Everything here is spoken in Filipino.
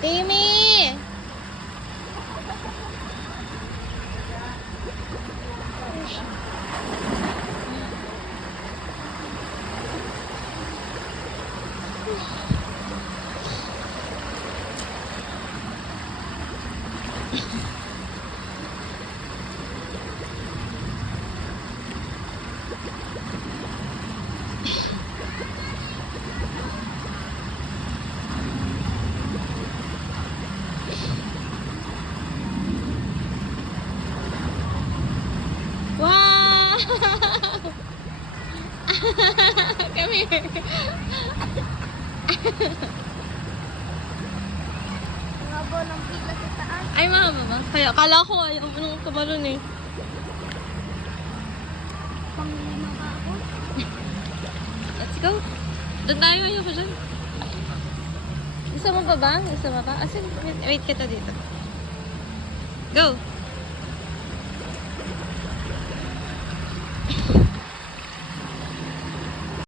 Timmy! Wow! Come here. Ngabo ng pila sa taas. Ay, mama ba? Kaya, kala ko ayaw ko nung tumalon eh. Panglima ba ako? Let's go. Doon tayo, ayoko dyan. Gusto mo pa ba? Gusto mo pa? Asin, wait kita dito. Go!